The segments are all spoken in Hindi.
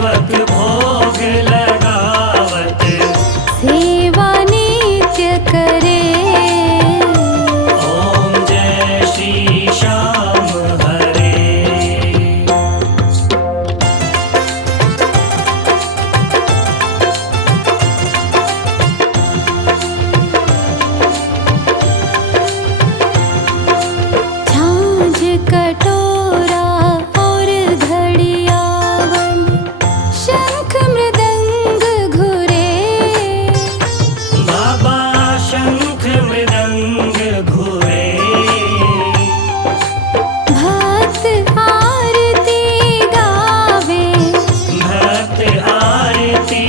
सेवक भोग लगावत सेवा नित्य करे। ओम जय श्री श्याम हरे। झांझ कटोरा और घड़ियावन, शंख मृदंग घुरे। बाबा शंख मृदंग घुरे। भक्त आरती गावे, भक्त आरती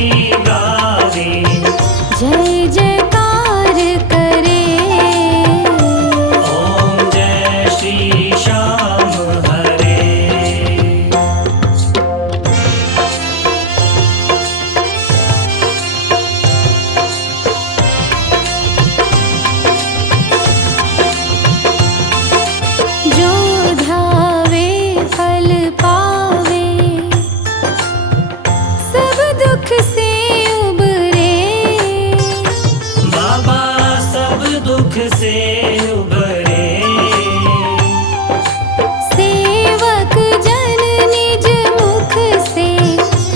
गावे। जय जयकार करे। ओम जय श्री श्याम हरे। जो ध्यावे फल पावे, सब दुख से उबरे। बाबा सब दुख से उबरे। सेवक जन निज मुख से,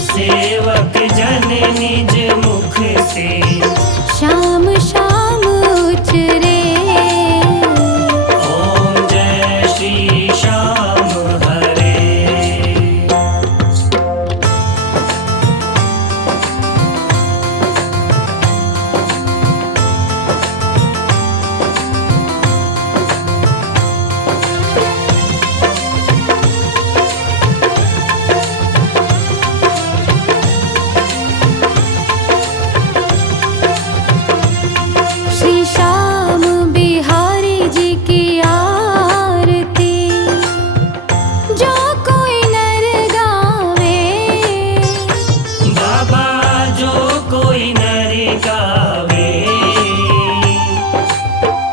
सेवक जन निज मुख से शाम शाम उचरे। ओम जय श्री श्याम हरे। श्री श्याम बिहारी जी की आरती, जो कोई नर गावे। बाबा जो कोई नर गावे।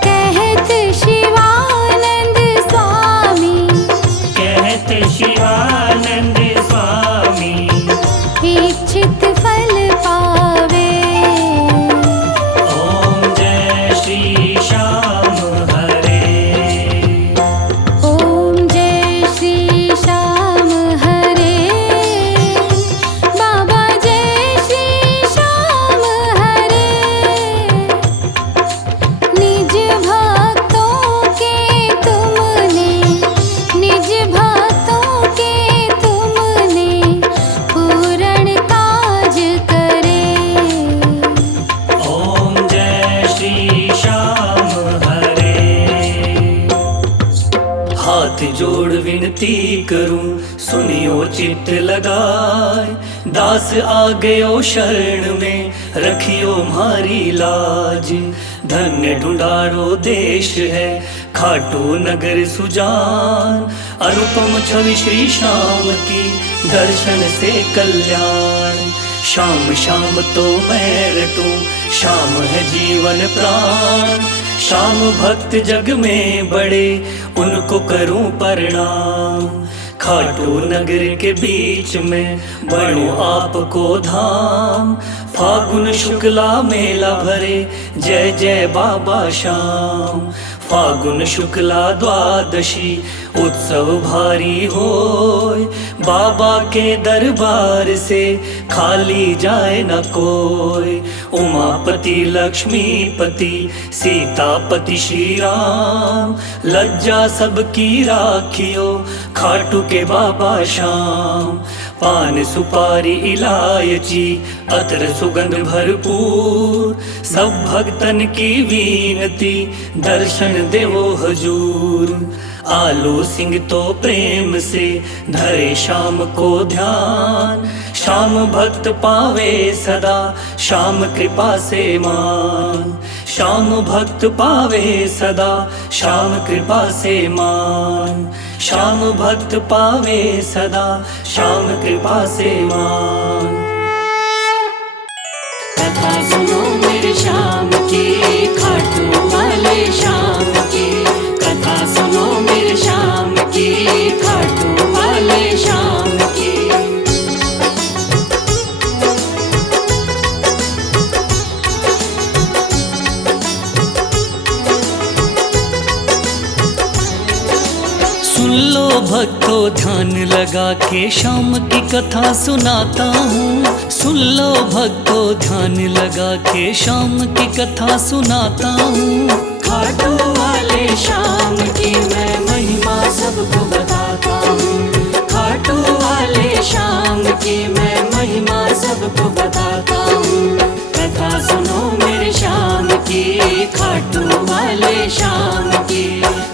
कहत शिवानंद स्वामी, कहत शिवानंद स्वामी इच्छित फल पावे। ओम जय श्री श्याम हरे। ओम जय श्री श्याम हरे। बाबा जय श्री श्याम हरे। निज भक्तों के तुमने, निज भक्तों के तुमने पूर्ण काज करे। ओम जय श्री श्याम हरे। हाथ जोड़ विनती करूं सुनियो चित्त लगाए। दास आ गयो शरण में रखियो म्हारी लाज। धन्य ढूंढारो देश है खाटू नगर सुजान। अनुपम छवि श्री श्याम की दर्शन से कल्याण। शाम शाम तो मैं रटूं शाम है जीवन प्राण। शाम भक्त जग में बड़े उनको करूं प्रणाम। खाटू नगर के बीच में बनो आपको धाम। फागुन शुक्ला मेला भरे जय जय बाबा श्याम। फागुन शुक्ला द्वादशी उत्सव भारी होय। बाबा के दरबार से खाली जाए न कोई। उमापति लक्ष्मीपति सीतापति श्री राम। लज्जा सबकी राखियो खाटू के बाबा श्याम। पान सुपारी इलायची अतर सुगंध भरपूर। सब भक्तन की विनती दर्शन देवो हजूर। आलू सिंह तो प्रेम से धरे शाम को ध्यान। श्याम भक्त पावे सदा श्याम कृपा से मान। श्याम भक्त पावे सदा श्याम कृपा से मान। श्याम भक्त पावे सदा श्याम कृपा से मान। कथा सुनो मेरे श्याम की खाटू वाले श्याम की। कथा सुनो मेरे श्याम की खाटू वाले श्याम की। भक्तों ध्यान लगा के श्याम की कथा सुनाता हूँ। सुन लो भक्तों ध्यान लगा के श्याम की कथा सुनाता हूँ। खाटू वाले श्याम की मैं महिमा सबको बताता हूँ। खाटू वाले श्याम की मैं महिमा सबको बताता हूँ। कथा सुनो मेरे श्याम की, खाटू वाले श्याम की।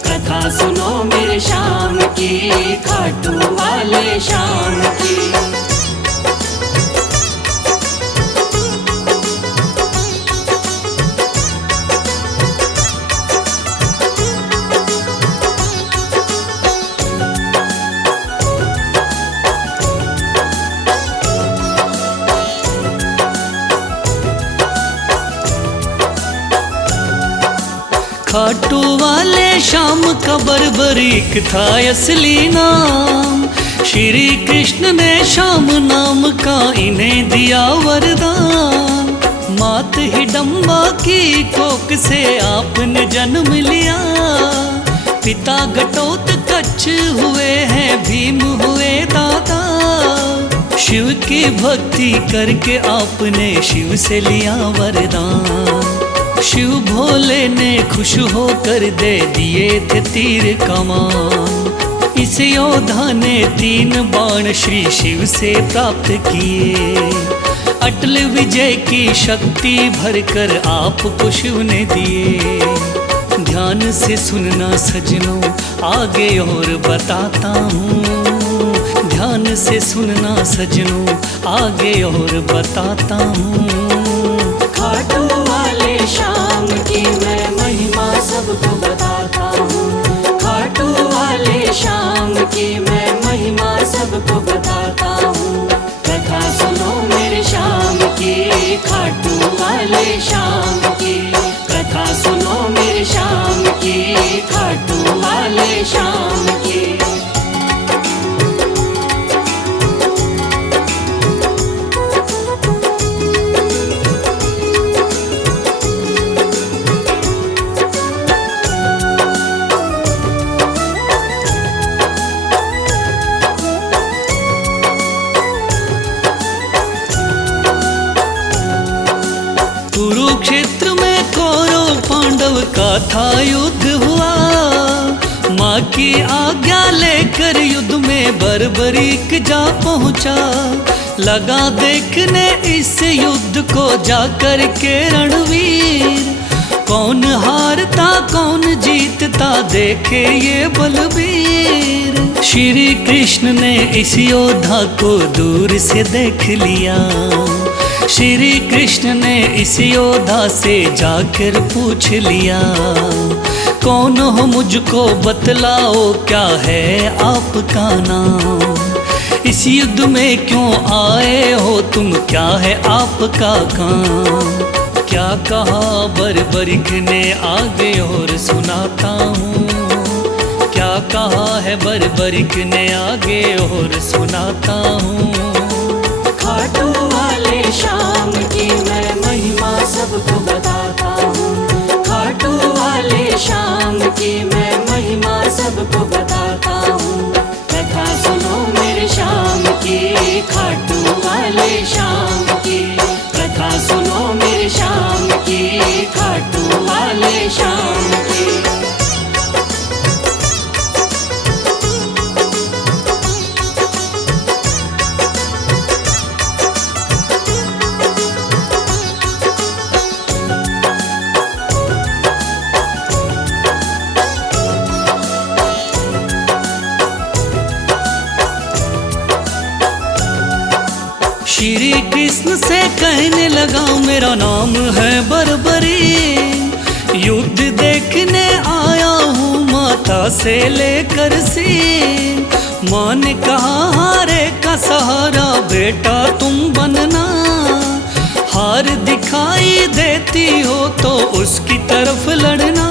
कथा सुनो मेरे श्याम की, खाटू वाले श्याम की। खाटू वाले श्याम का बर्बरीक था असली नाम। श्री कृष्ण ने श्याम नाम का इन्हें दिया वरदान। मात हिडम्बा की कोख से आपने जन्म लिया। पिता घटोत्कच हुए हैं, भीम हुए दादा। शिव की भक्ति करके आपने शिव से लिया वरदान। शिव भोले ने खुश होकर दे दिए थे तीर कमान। इस योद्धा ने 3 बाण श्री शिव से प्राप्त किए। अटल विजय की शक्ति भरकर आपको शिव ने दिए। ध्यान से सुनना सजनों, आगे और बताता हूँ। ध्यान से सुनना सजनों, आगे और बताता हूँ। खाटू वाले श्याम की मैं महिमा सबको बताता हूँ। खाटू वाले श्याम की मैं महिमा सबको बताता हूँ। कथा सुनो मेरे श्याम की, खाटू वाले श्याम की। कथा सुनो मेरे श्याम की, खाटू वाले श्याम की। कुरुक्षेत्र में कौरव पांडव का था युद्ध हुआ। माँ की आज्ञा लेकर युद्ध में बर्बरीक जा पहुँचा। लगा देखने इस युद्ध को जाकर के रणवीर। कौन हारता कौन जीतता देखे ये बलबीर। श्री कृष्ण ने इस योद्धा को दूर से देख लिया। श्री कृष्ण ने इस योद्धा से जाकर पूछ लिया। कौन हो मुझको बतलाओ, क्या है आपका नाम। इस युद्ध में क्यों आए हो तुम, क्या है आपका काम। क्या कहा बर्बरीक ने आगे और सुनाता हूँ। क्या कहा है बर्बरीक ने आगे और सुनाता हूँ। खाटू वाले श्याम की मैं महिमा सबको बताता हूँ। खाटू वाले श्याम की मैं महिमा सबको बताता हूँ। कथा सुनो मेरे श्याम की, खाटू वाले श्याम की। कथा सुनो मेरे श्याम की, खाटू वाले श्याम की। श्री कृष्ण से कहने लगा मेरा नाम है बर्बरी। युद्ध देखने आया हूँ माता से लेकर सीन। माँ ने कहा हारे का सहारा बेटा तुम बनना। हार दिखाई देती हो तो उसकी तरफ लड़ना।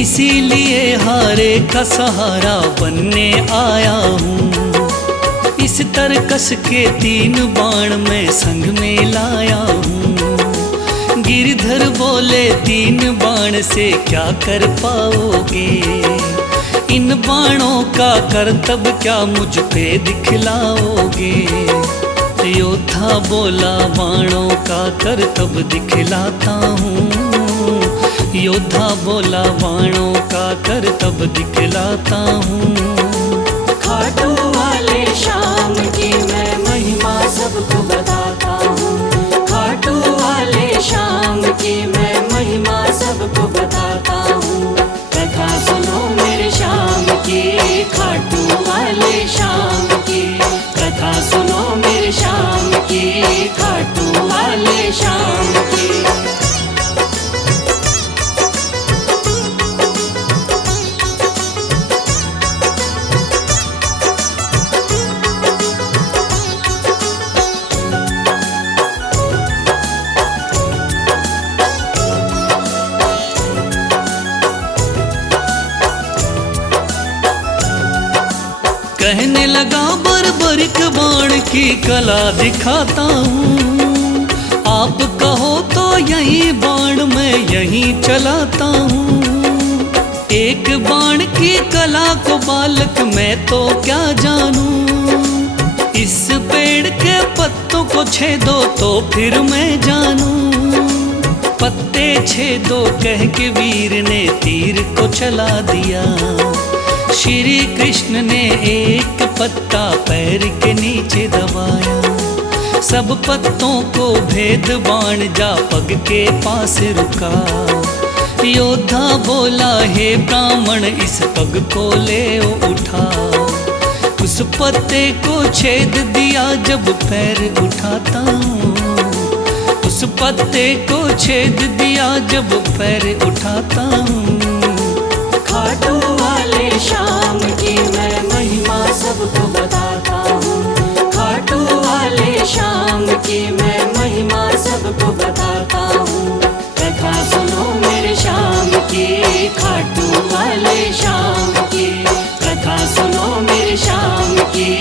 इसीलिए हारे का सहारा बनने आया हूँ। इस तरकस के 3 बाण मैं संग में लाया हूँ। गिरधर बोले 3 बाण से क्या कर पाओगे। इन बाणों का करतब क्या मुझ पे दिखलाओगे? योद्धा बोला बाणों का करतब दिखलाता हूँ। योद्धा बोला बाणों का करतब दिखलाता हूँ। खाटू वाले शाम की मैं महिमा सबको बताता हूँ। खाटू वाले शाम की मैं महिमा सबको बताता हूँ। कथा सुनो मेरे शाम की, खाटू वाले शाम की। कथा सुनो मेरे शाम की, खाटू वाले शाम की। कहने लगा बर्बरिक बाण की कला दिखाता हूँ। आप कहो तो यही बाण मैं यहीं चलाता हूँ। एक बाण की कला को बालक मैं तो क्या जानूं। इस पेड़ के पत्तों को छेदो तो फिर मैं जानूं। पत्ते छेदो कह के वीर ने तीर को चला दिया। श्री कृष्ण ने एक पत्ता पैर के नीचे दबाया। सब पत्तों को भेद बाण जा पग के पास रुका। योद्धा बोला हे ब्राह्मण इस पग को ले उठा। उस पत्ते को छेद दिया जब पैर उठाता हूँ। उस पत्ते को छेद दिया जब पैर उठाता हूँ। खाटू वाले शाम की मैं महिमा सबको बताता हूँ। खाटू वाले शाम की मैं महिमा सबको बताता हूँ। कथा सुनो मेरे शाम की, खाटू वाले शाम की। कथा सुनो मेरे शाम की,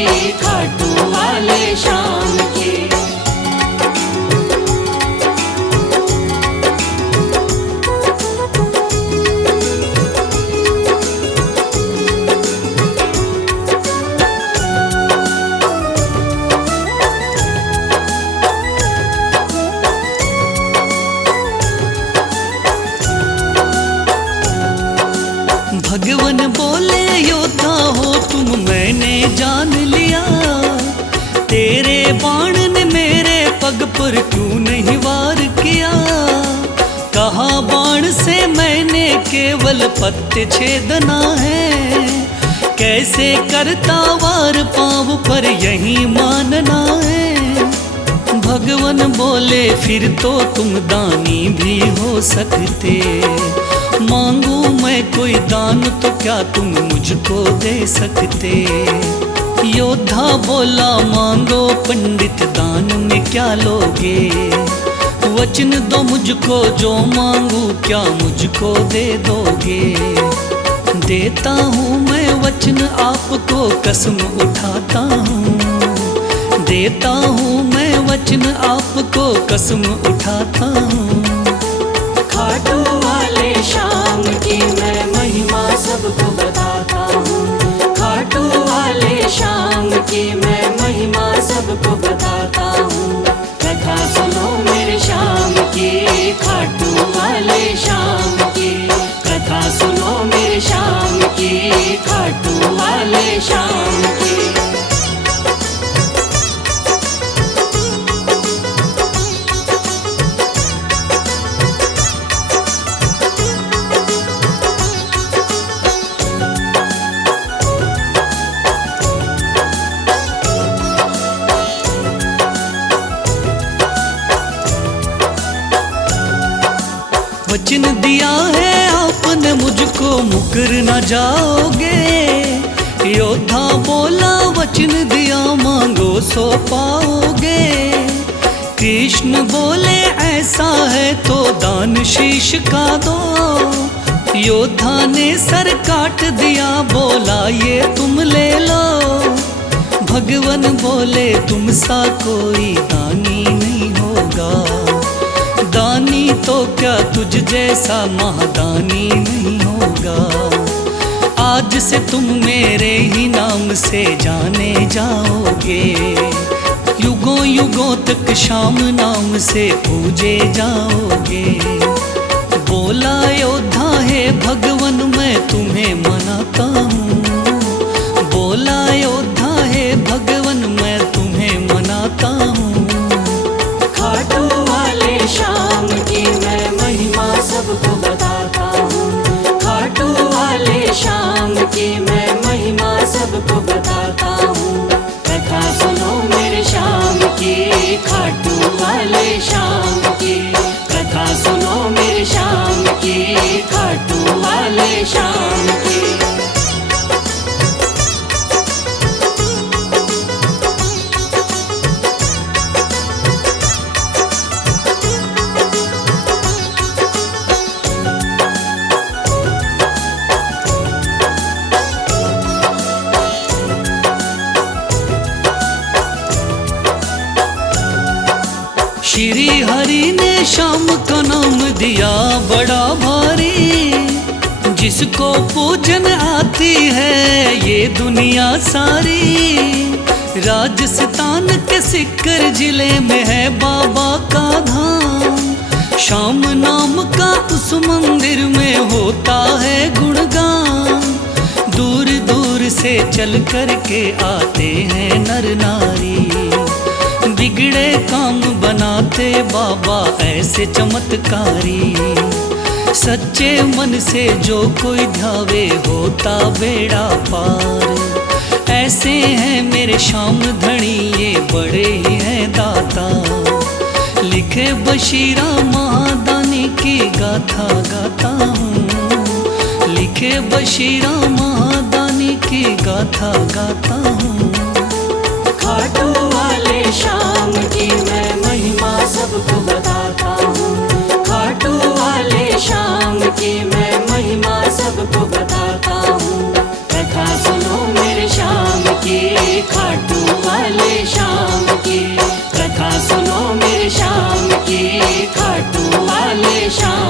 खाटू वाले शाम की। भगवान बोले योद्धा हो तुम मैंने जान लिया। तेरे बाण ने मेरे पग पर क्यों नहीं वार किया। कहा बाण से मैंने केवल पत्ते छेदना है। कैसे करता वार पाँव पर यही मानना है। भगवान बोले फिर तो तुम दानी भी हो सकते। मांगू मैं कोई दान तो क्या तुम मुझको दे सकते। योद्धा बोला मांगो पंडित दान में क्या लोगे। वचन दो मुझको जो मांगू क्या मुझको दे दोगे। देता हूँ मैं वचन आपको कसम उठाता हूँ। देता हूँ मैं वचन आपको कसम उठाता हूँ। खाटू वाले शाम की मैं महिमा सबको बताता हूँ। खाटू वाले शाम की मैं महिमा सबको बताता हूँ। कथा सुनो मेरे शाम की, खाटू वाले शाम की। कथा सुनो मेरे शाम की, खाटू वाले शाम की। वचन दिया है आपने मुझको मुकर न जाओगे। योद्धा बोला वचन दिया मांगो सो पाओगे। कृष्ण बोले ऐसा है तो दान शीश का दो। योद्धा ने सर काट दिया बोला ये तुम ले लो। भगवान बोले तुम सा कोई दानी नहीं होगा। तो क्या तुझ जैसा महादानी नहीं होगा। आज से तुम मेरे ही नाम से जाने जाओगे, युगों युगों तक श्याम नाम से पूजे जाओगे। बोला योद्धा है भगवन मैं तुम्हें मनाता हूँ, बोला योद्धा है भगवन मैं तुम्हें मनाता हूँ। खाटू वाले श्याम की मैं महिमा सबको बताता हूँ, खाटू वाले श्याम की मैं महिमा सबको बताता हूँ। कथा सुनो मेरे श्याम की, खाटू वाले श्याम की, कथा सुनो मेरे श्याम की, खाटू वाले श्याम की। श्री हरि ने श्याम का नाम दिया बड़ा भारी, जिसको पूजन आती है ये दुनिया सारी। राजस्थान के सिक्कर जिले में है बाबा का धाम, श्याम नाम का उस मंदिर में होता है गुणगान। दूर दूर से चल कर के आते हैं नर नारी, बिगड़े काम बनाते बाबा ऐसे चमत्कारी। सच्चे मन से जो कोई ध्यावे होता बेड़ा पार। ऐसे हैं मेरे श्याम धनी ये बड़े ही हैं दाता, लिखे बशीरा महादानी की गाथा गाता हूँ, लिखे बशीरा महादानी की गाथा गाता हूँ। खाटू वाले श्याम की मैं महिमा सबको बताता हूँ, खाटू वाले श्याम की मैं महिमा सबको बताता हूँ। कथा सुनो मेरे श्याम की, खाटू वाले श्याम की, कथा सुनो मेरे श्याम की, खाटू वाले श्याम